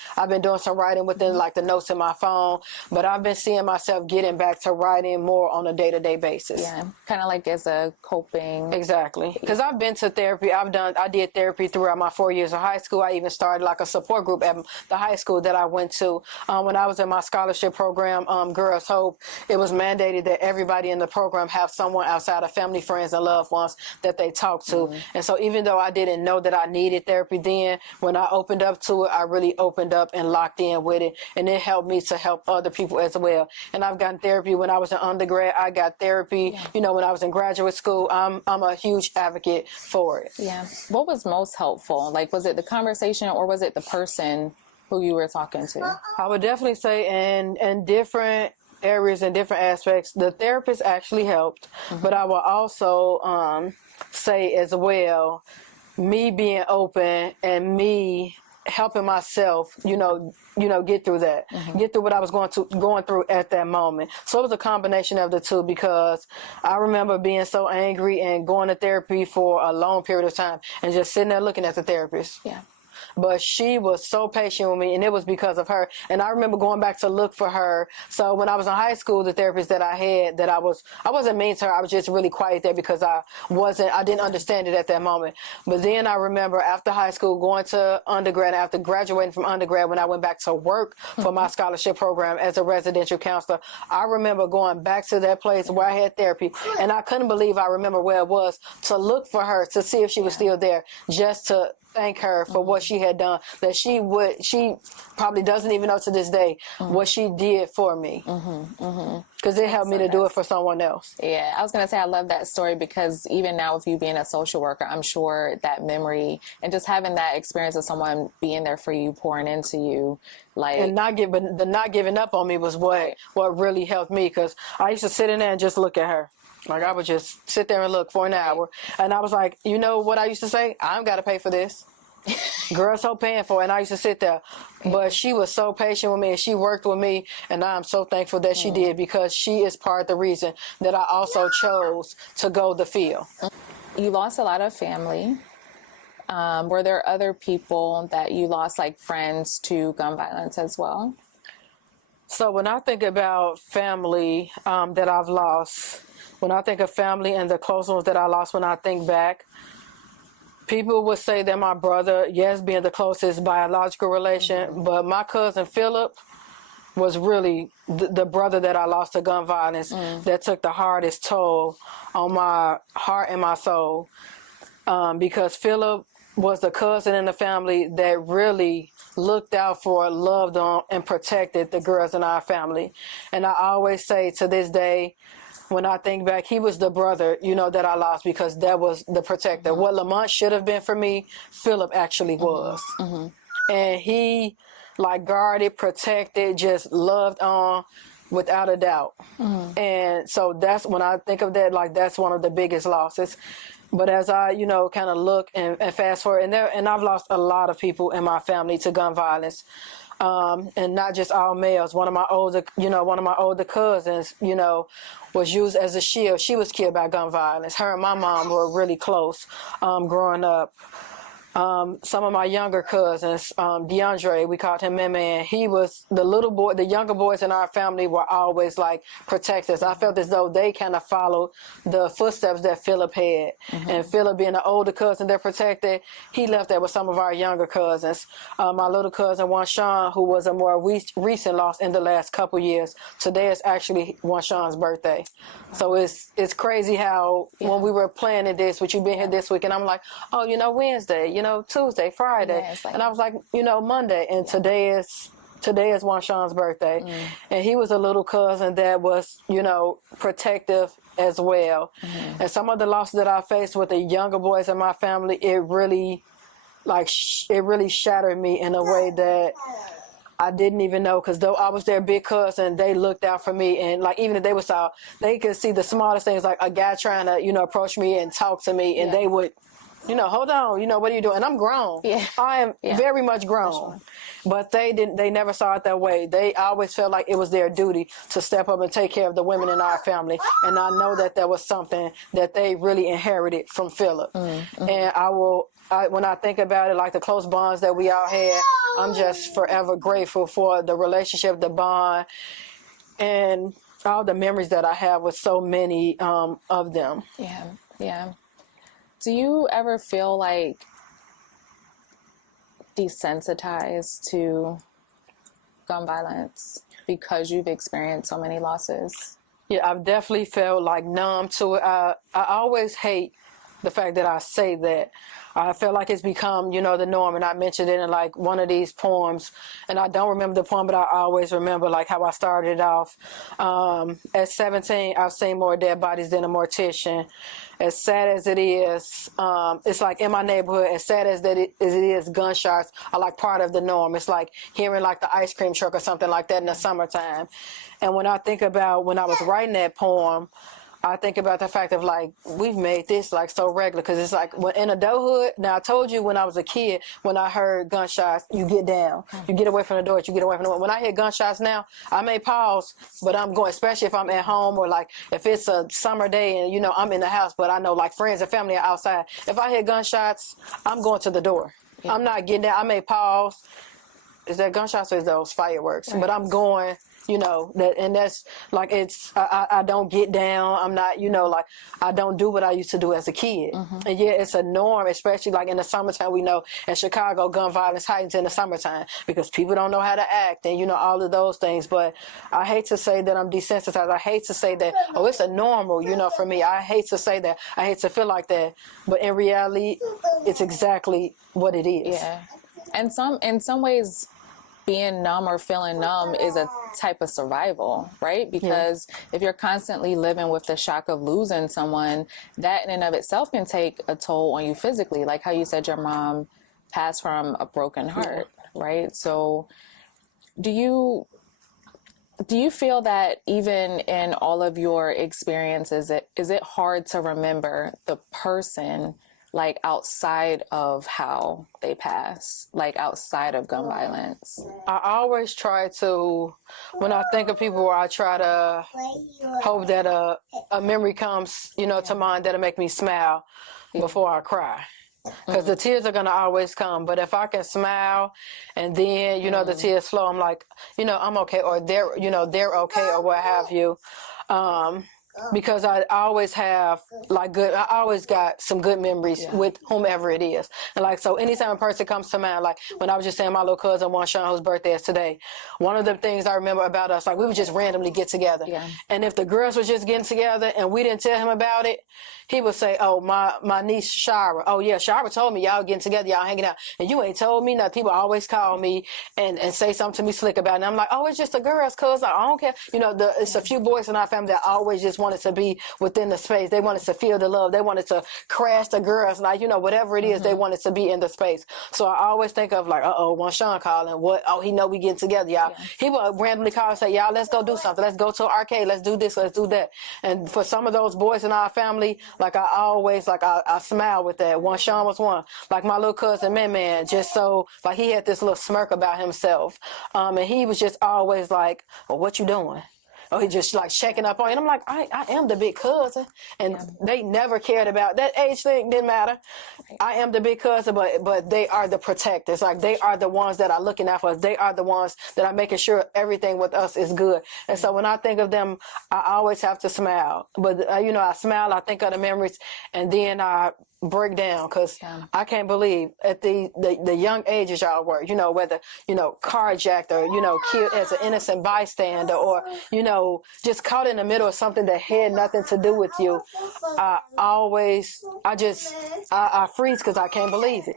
some writing within like the notes in my phone, but I've been seeing myself getting back to writing more on a day-to-day basis. Yeah, kind of like as a coping. Exactly, because I've been to therapy. I did therapy throughout my 4 years of high school. I even started like a support group at the high school that I went to. When I was in my scholarship program, Girls Hope, it was mandated that everybody in the program have someone outside of family, friends, and loved ones that they talk to. And so even though I didn't know that I needed therapy then, when I opened up to it, I really opened up and locked in with it. And it helped me to help other people as well. And I've gotten therapy when I was in undergrad. I got therapy, when I was in graduate school. I'm a huge advocate for it. Yeah. What was most helpful? Like, was it the conversation or was it the person who you were talking to? I would definitely say in different areas and different aspects, the therapist actually helped. But I will also say as well, me being open and me helping myself, get through that, get through what I was going through at that moment. So it was a combination of the two, because I remember being so angry and going to therapy for a long period of time and just sitting there looking at the therapist. Yeah. But she was so patient with me, and it was because of her. And I remember going back to look for her. So when I was in high school, the therapist that I had, I wasn't mean to her. I was just really quiet there because I didn't understand it at that moment. But then I remember after high school, going to undergrad, after graduating from undergrad, when I went back to work for my scholarship program as a residential counselor, I remember going back to that place where I had therapy, and I couldn't believe I remember where it was, to look for her, to see if she was still there, just to thank her for what she had done, that she probably doesn't even know to this day what she did for me, because it helped me to do it for someone else. Yeah, I was going to say I love that story, because even now with you being a social worker, I'm sure that memory and just having that experience of someone being there for you, pouring into you, and not giving up on me was what really helped me, because I used to sit in there and just look at her. Like, I would just sit there and look for an hour. And I was like, you know what I used to say? I don't got to pay for this. Girls so paying for it. And I used to sit there. But she was so patient with me, and she worked with me. And I'm so thankful that she did, because she is part of the reason that I also chose to go the field. You lost a lot of family. Were there other people that you lost, like friends, to gun violence as well? So when I think about family that I've lost, when I think of family and the close ones that I lost, when I think back, people would say that my brother, yes, being the closest biological relation, but my cousin Philip was really the brother that I lost to gun violence that took the hardest toll on my heart and my soul, because Philip was the cousin in the family that really looked out for, loved on, and protected the girls in our family. And I always say to this day, when I think back, he was the brother, that I lost, because that was the protector. What Lamont should have been for me, Philip actually was. And he, guarded, protected, just loved on without a doubt. And so that's when I think of that, that's one of the biggest losses. But as I, kind of look and fast forward, and I've lost a lot of people in my family to gun violence, and not just all males. One of my older cousins, was used as a shield. She was killed by gun violence. Her and my mom were really close, growing up. Some of my younger cousins, DeAndre, we called him Man. He was the little boy. The younger boys in our family were always like protectors. I felt as though they kind of followed the footsteps that Philip had. And Philip, being an older cousin that protected, he left that with some of our younger cousins. My little cousin Juan, who was a more recent loss in the last couple years. Today is actually Juan's birthday. So it's crazy how when we were planning this, with you being here this week, and I'm like, oh, Wednesday, Tuesday, Friday. Yeah, and I was like, Monday. And today is Juan's birthday. And he was a little cousin that was, protective as well. And some of the losses that I faced with the younger boys in my family, it really shattered me in a way that I didn't even know, because though I was their big cousin, they looked out for me. And like, even if they was out, they could see the smallest things, like a guy trying to, approach me and talk to me, and they would, hold on, what are you doing? And I'm grown. Yeah. I am very much grown. Sure. But they never saw it that way. They always felt like it was their duty to step up and take care of the women in our family. And I know that was something that they really inherited from Philip. And when I think about it, like the close bonds that we all had, I'm just forever grateful for the relationship, the bond, and all the memories that I have with so many of them. Yeah. Do you ever feel like desensitized to gun violence because you've experienced so many losses? Yeah, I've definitely felt like numb to it. I always hate the fact that I say that. I feel like it's become, the norm, and I mentioned it in like one of these poems, and I don't remember the poem, but I always remember like how I started off. At 17, I've seen more dead bodies than a mortician. As sad as it is, it's like in my neighborhood, as sad as it is, gunshots are like part of the norm. It's like hearing like the ice cream truck or something like that in the summertime. And when I think about when I was writing that poem, I think about the fact of like, we've made this like so regular, because it's like when in adulthood. Now, I told you when I was a kid, when I heard gunshots, you get down, you get away from the door, you get away from the door. When I hear gunshots now, I may pause, but I'm going, especially if I'm at home, or like if it's a summer day and I'm in the house, but I know like friends and family are outside. If I hear gunshots, I'm going to the door. I'm not getting down. I may pause. Is that gunshots or is those fireworks? Right. But I'm going. And that's like, I don't get down. I'm not, like, I don't do what I used to do as a kid. And it's a norm, especially like in the summertime. We know in Chicago, gun violence heightens in the summertime because people don't know how to act and, all of those things. But I hate to say that I'm desensitized. I hate to say that, it's a normal, for me. I hate to say that. I hate to feel like that. But in reality, it's exactly what it is. Yeah. And in some ways, being numb or feeling numb is a type of survival, right? Because if you're constantly living with the shock of losing someone, that in and of itself can take a toll on you physically. Like how you said your mom passed from a broken heart, right? So do you feel that even in all of your experiences, is it hard to remember the person like outside of how they pass, like outside of gun violence? I always try to, when I think of people, I try to hope that a memory comes, to mind that'll make me smile before I cry. Because the tears are going to always come. But if I can smile and then, the tears flow, I'm like, I'm okay, or they're okay, or what have you. Because I always have I always got some good memories with whomever it is. And like, so anytime a person comes to mind, like when I was just saying my little cousin Juan, whose birthday is today, one of the things I remember about us, like we would just randomly get together. Yeah. And if the girls were just getting together and we didn't tell him about it, he would say, oh, my niece Shara. Oh yeah, Shara told me y'all getting together, y'all hanging out. And you ain't told me nothing. People always call me and say something to me slick about it. And I'm like, oh, it's just the girls, cuz I don't care. It's a few boys in our family that always just want wanted to be within the space. They wanted to feel the love. They wanted to crash the girls, like, you know, whatever it is, they wanted to be in the space. So I always think of like, one Sean calling, what? Oh, he know we getting together, y'all. Yeah. He would randomly call and say, y'all, let's go do something. Let's go to an arcade. Let's do this. Let's do that. And for some of those boys in our family, like I always, like I smile with that. One Sean was one. Like my little cousin, Man, just so, like he had this little smirk about himself. And he was just always like, well, what you doing? Or he just like checking up on you. And I'm like, I am the big cousin. And they never cared about that age thing. Didn't matter. I am the big cousin, but they are the protectors. Like they are the ones that are looking out for us. They are the ones that are making sure everything with us is good. And so when I think of them, I always have to smile. But, you know, I smile, I think of the memories, and then I break down, because I can't believe at the young ages y'all were, you know, whether, you know, carjacked or, you know, killed as an innocent bystander, or, you know, just caught in the middle of something that had nothing to do with you. I freeze because I can't believe it.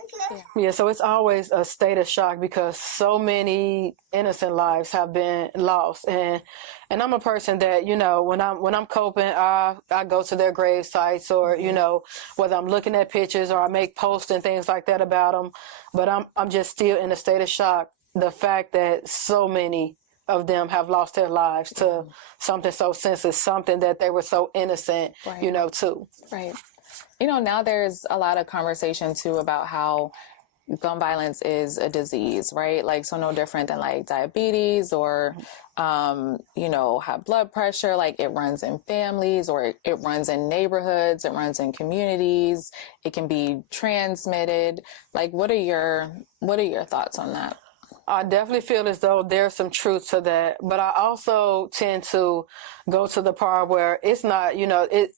Yeah, so it's always a state of shock because so many innocent lives have been lost. And I'm a person that, you know, when I'm coping, I go to their grave sites, or, you know, whether I'm looking at pictures or I make posts and things like that about them. But I'm just still in a state of shock. The fact that so many of them have lost their lives to something so senseless, something that they were so innocent, you know, too. Right. You know, now there's a lot of conversation too about how gun violence is a disease, right? Like, so no different than like diabetes or, you know, high blood pressure. Like it runs in families, or it runs in neighborhoods, it runs in communities. It can be transmitted. Like, what are your thoughts on that? I definitely feel as though there's some truth to that, but I also tend to go to the part where it's not, you know, it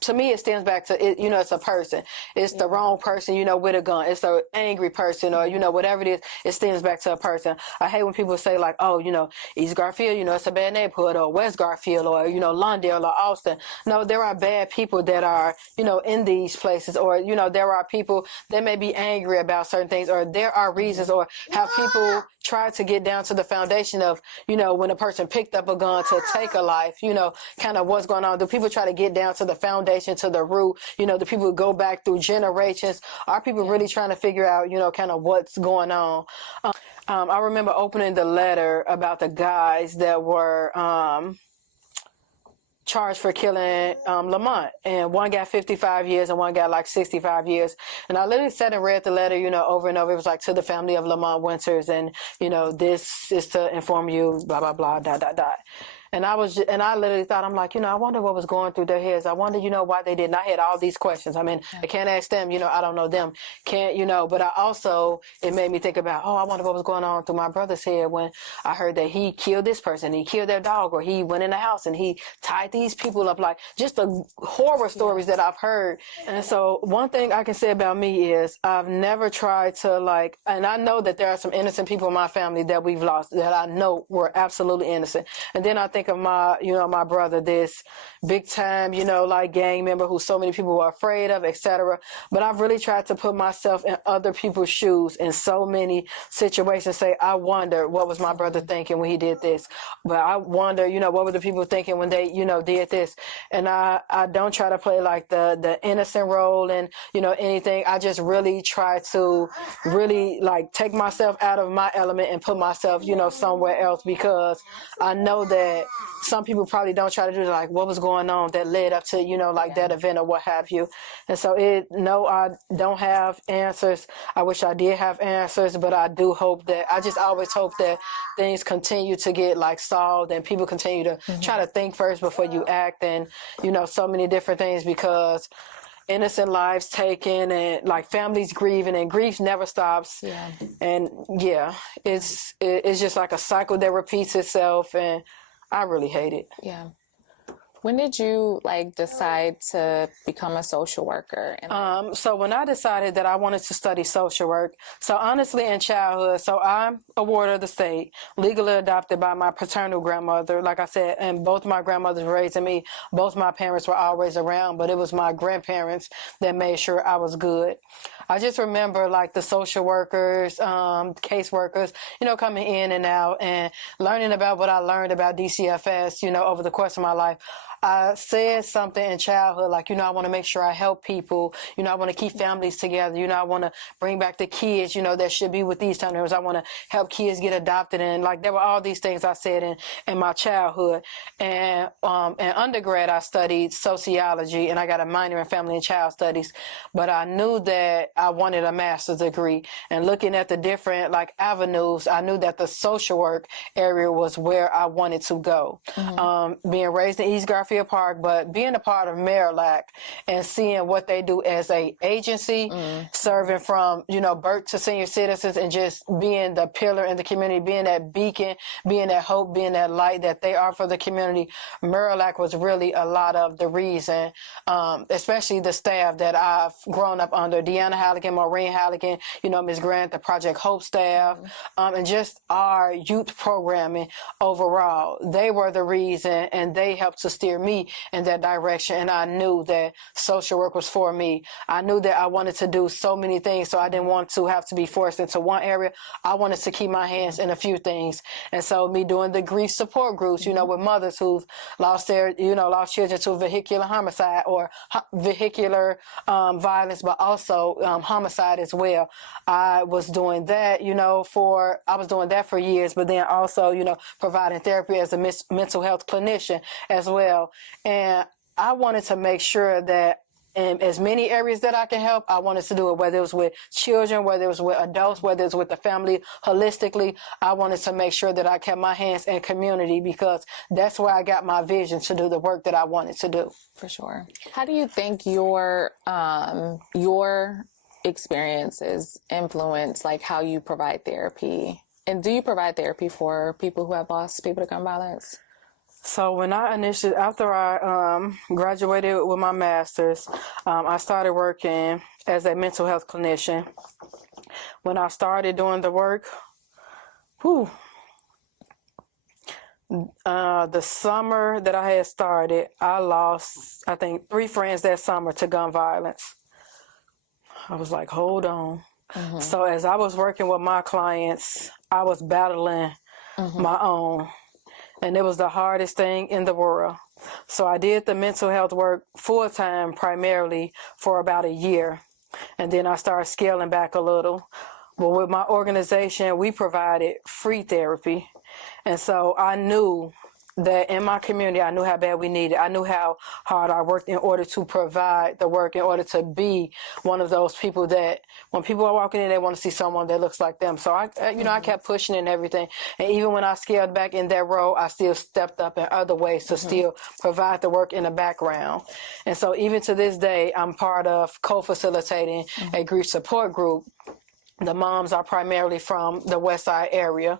to me, it stems back to it, you know, it's a person. It's the wrong person, you know, with a gun. It's an angry person, or, you know, whatever it is, it stems back to a person. I hate when people say like, oh, you know, East Garfield, you know, it's a bad neighborhood, or West Garfield, or, you know, Lawndale or Austin. No, there are bad people that are, you know, in these places, or, you know, there are people that may be angry about certain things, or there are reasons, or have people try to get down to the foundation of, you know, when a person picked up a gun to take a life, you know, kind of what's going on. Do people try to get down to the foundation, to the root? You know, do people go back through generations? Are people really trying to figure out, you know, kind of what's going on? I remember opening the letter about the guys that were charged for killing Lamont, and one got 55 years and one got like 65 years. And I literally sat and read the letter, you know, over and over. It was like, to the family of Lamont Winters, and, you know, this is to inform you, blah, blah, blah, dot, dot, dot. And I literally thought, I'm like, you know, I wonder what was going through their heads. I wonder, you know, why they didn't. I had all these questions. I mean, I can't ask them, you know, I don't know them. Can't, you know, but it made me think about, I wonder what was going on through my brother's head when I heard that he killed this person, he killed their dog, or he went in the house and he tied these people up, like just the horror stories that I've heard. And so one thing I can say about me is I've never tried to like, and I know that there are some innocent people in my family that we've lost that I know were absolutely innocent. And then I think of my, you know, my brother, this big time, you know, like gang member who so many people were afraid of, etc. But I've really tried to put myself in other people's shoes in so many situations. Say, I wonder what was my brother thinking when he did this. But I wonder, you know, what were the people thinking when they, you know, did this. And I don't try to play like the innocent role and, you know, anything. I just really try to really like take myself out of my element and put myself, you know, somewhere else, because I know that some people probably don't try to do like what was going on that led up to, you know, like that event or what have you. And so no, I don't have answers. I wish I did have answers, but I do hope that, I just always hope that things continue to get like solved and people continue to try to think first before you act, and, you know, so many different things, because innocent lives taken and like families grieving, and grief never stops. And it's just like a cycle that repeats itself, and I really hate it. When did you like decide to become a social worker? So when I decided that I wanted to study social work, so honestly in childhood, so I'm a ward of the state, legally adopted by my paternal grandmother. Like I said, and both my grandmothers raising me, both my parents were always around, but it was my grandparents that made sure I was good. I just remember like the social workers, caseworkers, you know, coming in and out and learning about what I learned about DCFS, you know, over the course of my life. I said something in childhood, like, I want to make sure I help people. I want to keep families together. I want to bring back the kids, that should be with these time members. I want to help kids get adopted. And like, there were all these things I said in my childhood. And in undergrad, I studied sociology, and I got a minor in family and child studies. But I knew that I wanted a master's degree. And looking at the different like avenues, I knew that the social work area was where I wanted to go. Being raised in East Garfield Park, but being a part of Marillac and seeing what they do as a agency, serving from, birth to senior citizens, and just being the pillar in the community, being that beacon, being that hope, being that light that they are for the community. Marillac was really a lot of the reason, especially the staff that I've grown up under, Deanna Halligan, Maureen Halligan, Ms. Grant, the Project Hope staff, and just our youth programming overall. They were the reason, and they helped to steer me in that direction. And I knew that social work was for me. I knew that I wanted to do so many things, so I didn't want to have to be forced into one area. I wanted to keep my hands in a few things. And so me doing the grief support groups, with mothers who've lost their, lost children to vehicular homicide or vehicular violence, but also homicide as well. I was doing that, for years, but then also, providing therapy as a mental health clinician as well. And I wanted to make sure that in as many areas that I can help, I wanted to do it, whether it was with children, whether it was with adults, whether it was with the family holistically. I wanted to make sure that I kept my hands in community, because that's where I got my vision to do the work that I wanted to do. For sure. How do you think your experiences influence like how you provide therapy? And do you provide therapy for people who have lost people to gun violence? So when after I graduated with my master's, I started working as a mental health clinician. When I started doing the work, the summer that I had started, I lost, I think, 3 friends that summer to gun violence. I was like, hold on. So as I was working with my clients, I was battling my own. And it was the hardest thing in the world. So I did the mental health work full-time primarily for about a year. And then I started scaling back a little. But with my organization, we provided free therapy. And so I knew that in my community, I knew how bad we needed. I knew how hard I worked in order to provide the work, in order to be one of those people that when people are walking in, they want to see someone that looks like them. So I kept pushing and everything. And even when I scaled back in that role, I still stepped up in other ways to still provide the work in the background. And so even to this day, I'm part of co-facilitating a grief support group. The moms are primarily from the West Side area.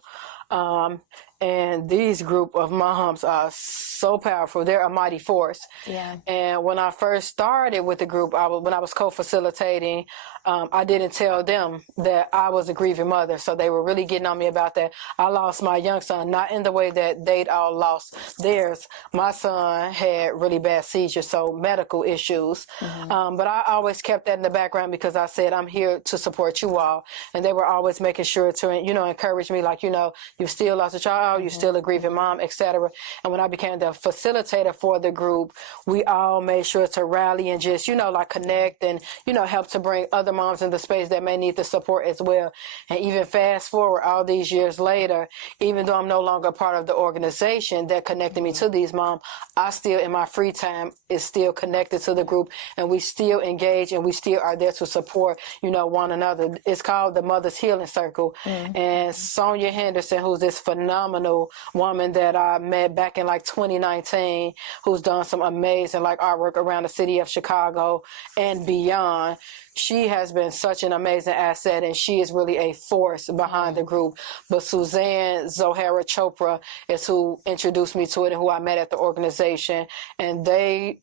And these group of moms are so powerful. They're a mighty force. Yeah. And when I first started with the group, when I was co-facilitating, I didn't tell them that I was a grieving mother. So they were really getting on me about that. I lost my young son, not in the way that they'd all lost theirs. My son had really bad seizures, so medical issues. But I always kept that in the background because I said, I'm here to support you all. And they were always making sure to, encourage me, like, you still lost a child, you still a grieving mom, etc. And when I became the facilitator for the group, we all made sure to rally and just, connect and, help to bring other moms in the space that may need the support as well. And even fast forward all these years later, even though I'm no longer part of the organization that connected me to these moms, I still, in my free time, is still connected to the group, and we still engage and we still are there to support, one another. It's called the Mother's Healing Circle. And Sonia Henderson, who's this phenomenal woman that I met back in 2019, who's done some amazing artwork around the city of Chicago and beyond. She has been such an amazing asset, and she is really a force behind the group. But Suzanne Zohara Chopra is who introduced me to it and who I met at the organization. And the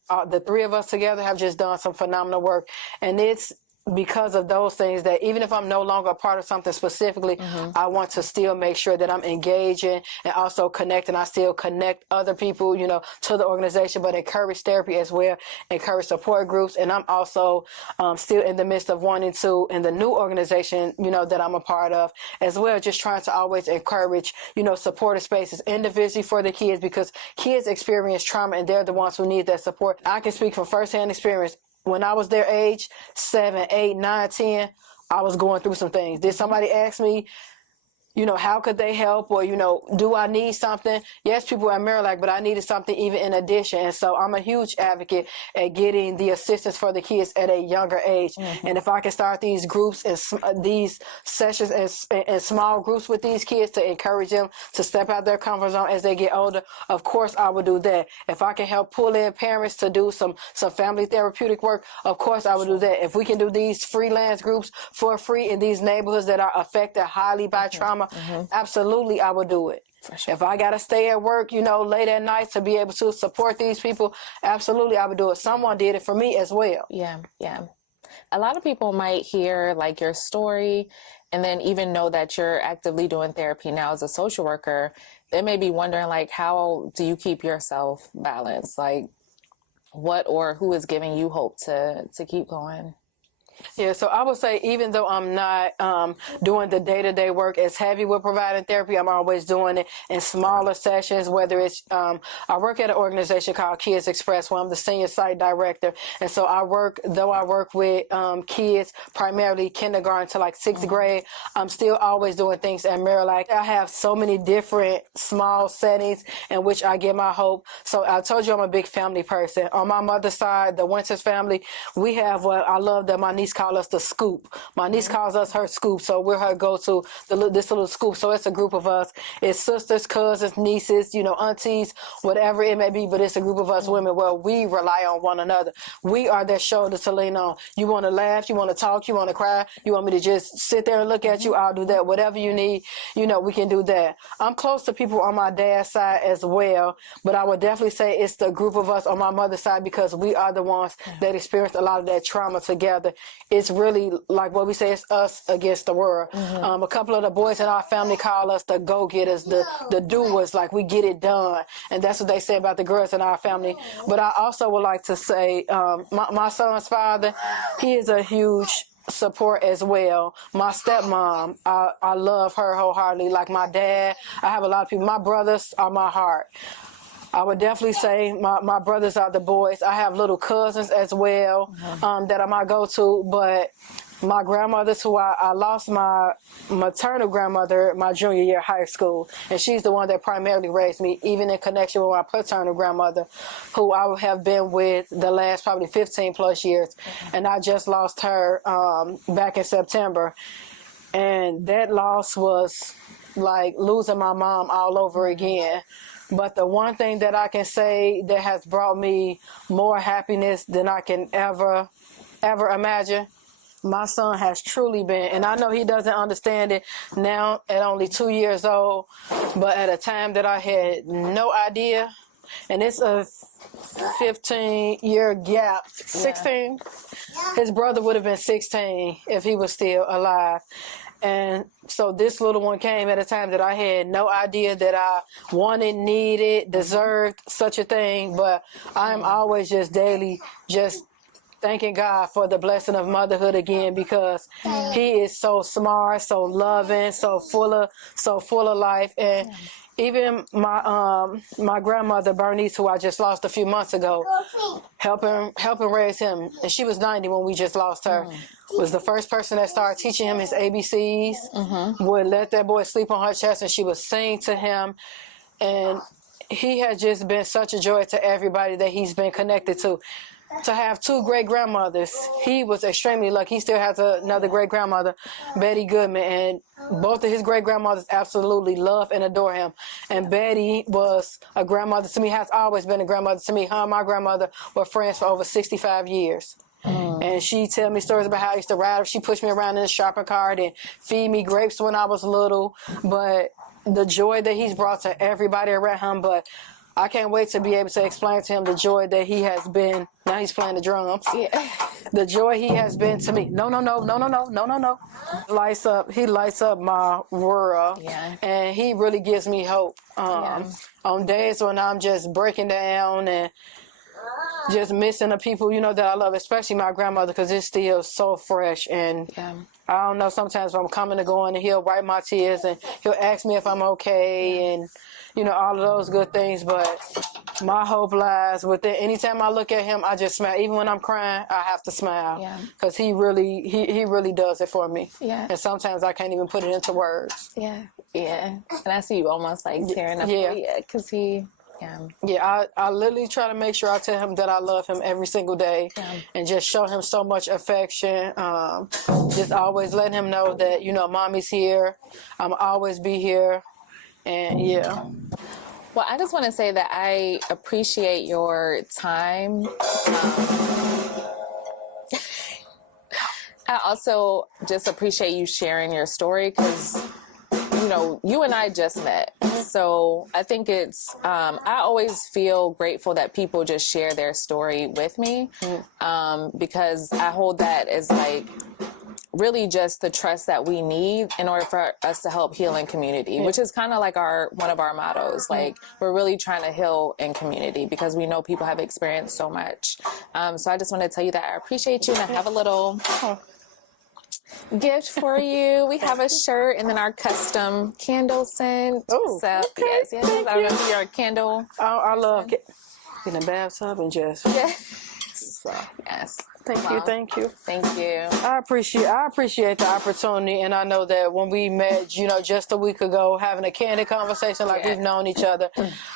3 of us together have just done some phenomenal work. And it's because of those things, that even if I'm no longer a part of something specifically, I want to still make sure that I'm engaging and also connecting. I still connect other people, you know, to the organization, but encourage therapy as well, encourage support groups. And I'm also still in the midst of wanting to, in the new organization, you know, that I'm a part of as well, just trying to always encourage, you know, supportive spaces individually for the kids, because kids experience trauma and they're the ones who need that support. I can speak from firsthand experience. When I was their age, 7, 8, 9, 10, I was going through some things. Did somebody ask me, you know, how could they help? Or, you know, do I need something? Yes, people at Marillac, but I needed something even in addition. And so I'm a huge advocate at getting the assistance for the kids at a younger age. And if I can start these groups and these sessions and small groups with these kids to encourage them to step out their comfort zone as they get older, of course I would do that. If I can help pull in parents to do some family therapeutic work, of course I would do that. If we can do these freelance groups for free in these neighborhoods that are affected highly by trauma, absolutely I would do it. Sure. If I gotta stay at work, you know, late at night to be able to support these people, absolutely I would do it. Someone did it for me as well. Yeah. A lot of people might hear like your story and then even know that you're actively doing therapy now as a social worker. They may be wondering, like, how do you keep yourself balanced? Like, what or who is giving you hope to keep going? Yeah, so I would say even though I'm not doing the day-to-day work as heavy with providing therapy, I'm always doing it in smaller sessions, whether it's, I work at an organization called Kids Express where I'm the senior site director. And so I work with kids, primarily kindergarten to like 6th grade, I'm still always doing things at Marillac. I have so many different small settings in which I get my hope. So I told you I'm a big family person. On my mother's side, the Winters family, we have what I love that my niece calls us the scoop. My niece calls us her scoop, so we're her go-to, this little scoop. So it's a group of us. It's sisters, cousins, nieces, you know, aunties, whatever it may be, but it's a group of us women where we rely on one another. We are their shoulder to lean on. You want to laugh, you want to talk, you want to cry, you want me to just sit there and look at you, I'll do that. Whatever you need, you know, we can do that. I'm close to people on my dad's side as well, but I would definitely say it's the group of us on my mother's side because we are the ones that experienced a lot of that trauma together. It's really like what we say, it's us against the world. A couple of the boys in our family call us the go-getters, the doers, like we get it done. And that's what they say about the girls in our family. But I also would like to say my son's father, he is a huge support as well. My stepmom, I love her wholeheartedly. Like my dad, I have a lot of people. My brothers are my heart. I would definitely say my brothers are the boys. I have little cousins as well that are my go-to, but my grandmothers, who I lost my maternal grandmother my junior year of high school, and she's the one that primarily raised me, even in connection with my paternal grandmother, who I have been with the last probably 15 plus years, and I just lost her back in September, and that loss was like losing my mom all over again. But the one thing that I can say that has brought me more happiness than I can ever imagine, my son has truly been, and I know he doesn't understand it now at only 2 years old, but at a time that I had no idea, and it's a 15-year gap, 16, his brother would have been 16 if he was still alive. And so this little one came at a time that I had no idea that I wanted, needed, deserved such a thing. But I'm always just daily just thanking God for the blessing of motherhood again, because he is so smart, so loving, so full of life. And even my grandmother Bernice, who I just lost a few months ago, helping raise him, and she was 90 when we just lost her, was the first person that started teaching him his ABCs, would let that boy sleep on her chest, and she would sing to him. And he has just been such a joy to everybody that he's been connected to. To have 2 great-grandmothers, he was extremely lucky. He still has another great-grandmother, Betty Goodman, and both of his great-grandmothers absolutely love and adore him. And Betty was a grandmother to me, has always been a grandmother to me. Her and my grandmother were friends for over 65 years. And she tell me stories about how I used to ride her. She pushed me around in the shopping cart and feed me grapes when I was little. But the joy that he's brought to everybody around him, but I can't wait to be able to explain to him the joy that he has been. Now he's playing the drums. Yeah. The joy he has been to me. No. He lights up my world. Yeah. And he really gives me hope. On days when I'm just breaking down and just missing the people, that I love, especially my grandmother, because it's still so fresh. And I don't know, sometimes I'm coming to going and he'll wipe my tears and he'll ask me if I'm okay and, all of those good things. But my hope lies within. Anytime I look at him, I just smile. Even when I'm crying, I have to smile because he really does it for me. Yeah. And sometimes I can't even put it into words. Yeah. And I see you almost like tearing up. Yeah. Because he... I literally try to make sure I tell him that I love him every single day and just show him so much affection. Just always letting him know that, mommy's here. I'm always be here. And Well, I just want to say that I appreciate your time. I also just appreciate you sharing your story because, you and I just met. So I think it's, I always feel grateful that people just share their story with me because I hold that as like really just the trust that we need in order for us to help heal in community, which is kind of like one of our mottos. Like we're really trying to heal in community because we know people have experienced so much. So I just want to tell you that I appreciate you and I have a little gift for you. We have a shirt and then our custom candle scent. Oh, so okay. yes. I don't know if you're a candle. I love getting in the bathtub and just. So. Yes. Thank you. Thank you. I appreciate the opportunity, and I know that when we met, just a week ago, having a candid conversation like we've known each other.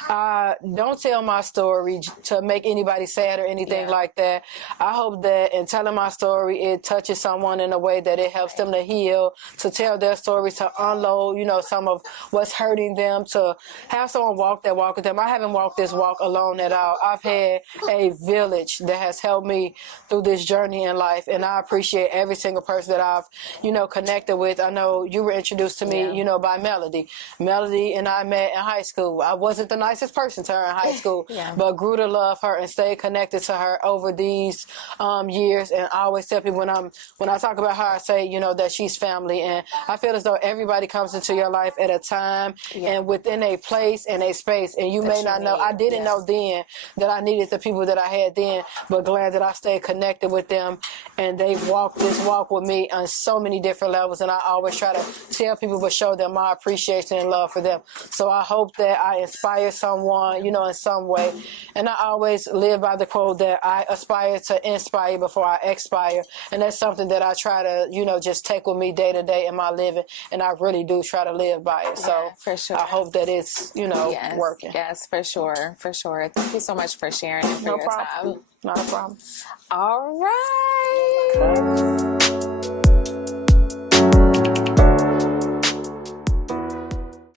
Don't tell my story to make anybody sad or anything like that. I hope that in telling my story, it touches someone in a way that it helps them to heal, to tell their story, to unload, some of what's hurting them, to have someone walk that walk with them. I haven't walked this walk alone at all. I've had a village that has helped me through this journey in life, and I appreciate every single person that I've connected with. I know you were introduced to me by Melody and I met in high school. I wasn't the nicest person to her in high school but grew to love her and stayed connected to her over these years. And I always tell people when I talk about her, I say that she's family, and I feel as though everybody comes into your life at a time and within a place and a space, and you may not know. I didn't know then that I needed the people that I had then, but glad that I stayed connected with them, and they've walked this walk with me on so many different levels. And I always try to tell people, but show them my appreciation and love for them. So I hope that I inspire someone, in some way. And I always live by the quote that I aspire to inspire before I expire. And that's something that I try to, just take with me day to day in my living. And I really do try to live by it. So for sure. I hope that it's, working. Yes, for sure. For sure. Thank you so much for sharing and for your time. Not a problem. All right.